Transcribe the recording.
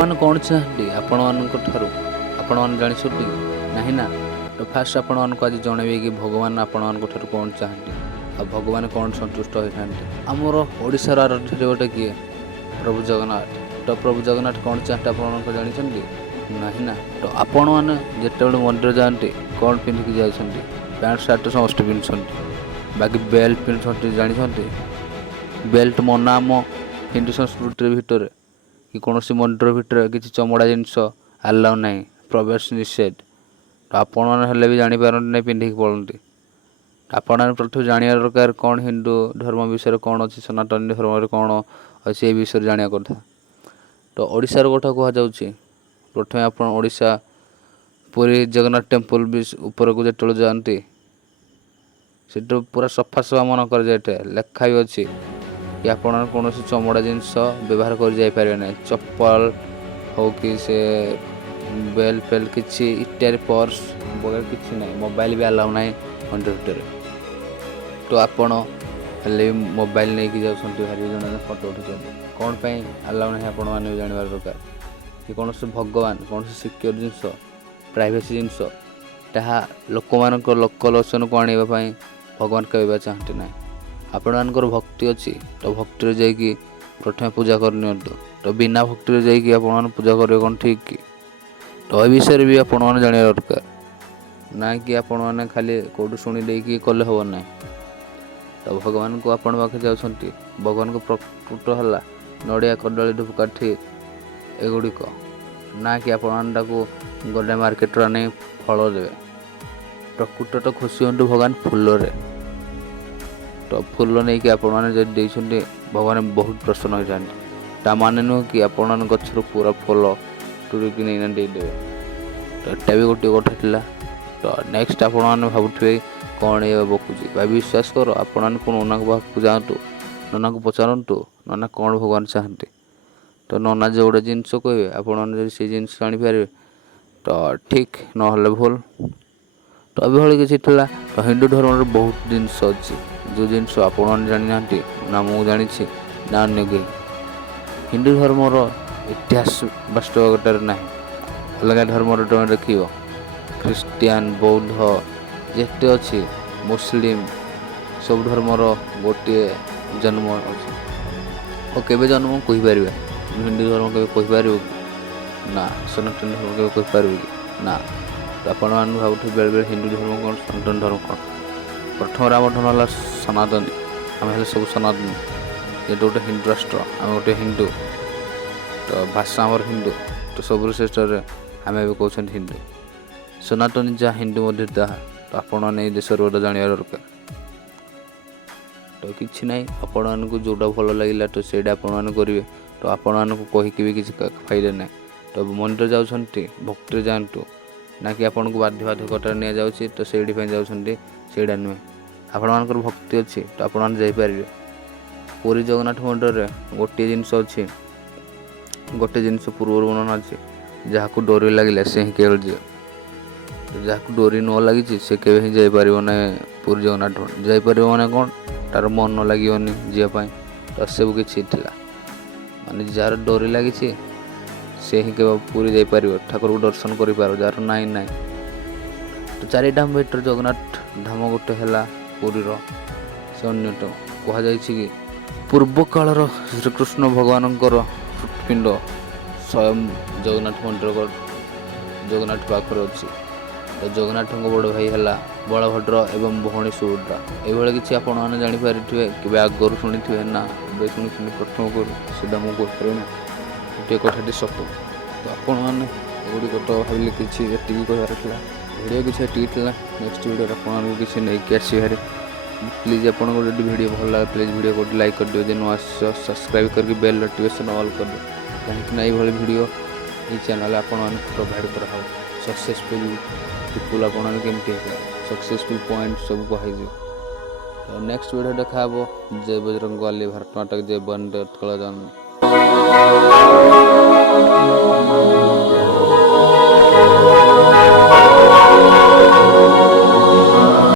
भगवान कौन चाहती आपण मानक ठारू आपण मान जानिछथि नाही ना। तो फास्ट आपण मानक आज जणेबे कि भगवान आपण मानक ठारू कौन चाहती आ भगवान कौन संतुष्ट होइथांती। हमर ओडिसा रा आराध्य गोटे किए प्रभु जगन्नाथ। तो प्रभु जगन्नाथ कौन चाहते आपण मानक जानिछथि नाही ना। तो आपण माने जेतेबेले मंदिर जाते कौन पिंधिकी जाइछथि पैंट शर्ट समस्त पिंधछथि बाकी बेल्ट पिंधछथि जानिछथि। बेल्ट मना आम हिंदू संस्कृति भितर कि कौन मंदिर भितर किसी चमड़ा जिनस आलाउ ना प्रवेश निषेध। तो आपण मैंने भी जापारती ना पिंधिकी पड़ती। आपण प्रथम जाना दरकार कौन हिंदू धर्म विषय कौन अच्छी सनातन धर्म कौन अच्छी ये विषय जाना कथा। तो ओडिशार कथा कहुच्छी प्रथम आप ओडिशा पुरी जगन्नाथ टेम्पल भी ऊपर को जो जाती से पूरा सफा सफा मन कर लेखा भी अच्छी कि आपण कौन चमड़ा जिनस व्यवहार कर जापर ना चप्पल हो कि से बेल फेल किसी इत्यादि पर्स वगैरह किसी ना मोबाइल भी अलाउ ना मंदिर भितर। तो आपण हेल्ले मोबाइल नहीं कि जाऊँगी भारी जन फटो उठुं कौन पाई अलाउ ना आपण मैंने जानवर दरकार कि कौन से भगवान कौन से सिक्योर जिनस प्राइवेसी जिनस ताहा लोक मान लोकलोचन को आने भगवान कहवा चाहते ना। आपण मानकर भक्ति अच्छी तो भक्ति जाकि प्रथम पूजा करनी। तो बिना भक्ति जाकि आपण पूजा करेंगे कौन ठीक कि। तो ये विषय भी आपण मैंने जाना दरकार ना कि आपण मैंने खाली कौटू शुणी देकी कले हम ना। तो भगवान को आपण पाखे जाऊँगी भगवान को प्रकृत है नड़िया कदली धूपकाठी एगुड़िक ना कि आपण गले मार्केट नहीं फल देवे। प्रकृत तो खुशी हूँ भगवान फूल तो फूल नहीं कि आपण मैंने भगवान बहुत प्रसन्न होता ता माने नुह कि आपण गचर पूरा फल टूरिकी नहीं देदेवे। तो एटा भी गोटे कथा। तो नेक्स्ट आपण मैंने भावुवे कौन ये बकुची भाई विश्वास कर आपण नना पाखक जातु नना को पचारतु नना कौन भगवान चाहते। तो नना जो गोटे जिनस कहे आपण से जिनस आनीपारे तो ठीक ना भूल। तो अभी किसी तो हिंदू धर्म बहुत जिनस अच्छी जो जिनस आपण जानी ना ना मु जानी ना अन्य कहीं। हिंदू धर्मर इतिहास वास्तविकतार ना अलग धर्म तुम देख ख्रीस्टियान बौद्ध जेते अच्छी मुस्लिम सब धर्मर गोटे जन्म अच्छे और केवे जन्म कहीपर हिंदू धर्म के कहीपर ना सनातन धर्म के कहीपर कि ना। तो आपण मैंने भावुथे बेले बेले हिंदू धर्म कौन सनातन धर्म कौन। प्रथम आम धर्म है सनातन आम सब सनातन ये गोटे हिंदू राष्ट्र आम गोटे हिंदू। तो भाषा आमर हिंदू तो सब श्रेष्ठ आम भी कहते हिंदू सनातन जहाँ हिंदू मध्य ताहा। तो आपण मैंने देश जाना दरकार। तो किसी ना आपण को जोटा भल लगे तो से करेंगे। तो आपण मानक कहीकि भी किसी फायदा ना। तो मंदिर जाऊँगी भक्ति जातु ना कि आपन को बाध्य बाधकता नि जाऊँगी तो से जाऊँगी सेटा नुहे आपण मानकर भक्ति अच्छी तो आपण मैंने जापर। पुरी जगन्नाथ मंदिर में गोटे जिनस अच्छी गोटे जिनस पूर्व वर्णना अच्छे जहाँ को डोरी लगे से ही केवल जी तो जहाँ को डोरी न लगी से केवे ही जापर ना पुरी जगन्नाथ जापर मैंने कौन तार मन न लगे जीवाई। तो सब किसी माने जार डोरी लगी से ही केवल पुरी जापर ठाकुर को दर्शन कर जार ना ना। तो चारि धाम भर जगन्नाथ धाम गोटे है पुरीर से अन्यतम कहुई कि पूर्व कालर श्रीकृष्ण भगवान हृत्पिंड स्वयं जगन्नाथ मंदिर जगन्नाथ पाखर अच्छी। तो जगन्नाथ बड़ भाई है बलभद्र एवं भौणी सुभद्रा ये किसी आपण मैंने जानीपारे कि आगुरी शुणी थे ना शुणी प्रथम कर सीधा मुझे कहीपर ना गोटे कथाटी सत। तो आपण मैंने गुड़िक तो भाविले किसी ये कहार भिडियो किसी नेक्स्ट वीडियो आपको किसी नहीं आसी भारी प्लीज आपको जब वीडियो भल लगे प्लीज वीडियो को लाइक कर दियो न सब्सक्राइब करके बेल नोटिफिकेशन ऑल कर दियो कहीं ये वीडियो ये चैनल आप प्रोवाइड करा सक्सेसफुल पीपुल आपमती सक्सेसफुल पॉइंट सब कही। तो नेक्स्ट वीडियो देखा जय बजरंग बली भारत नाटक जय बंदे उत्कल जन।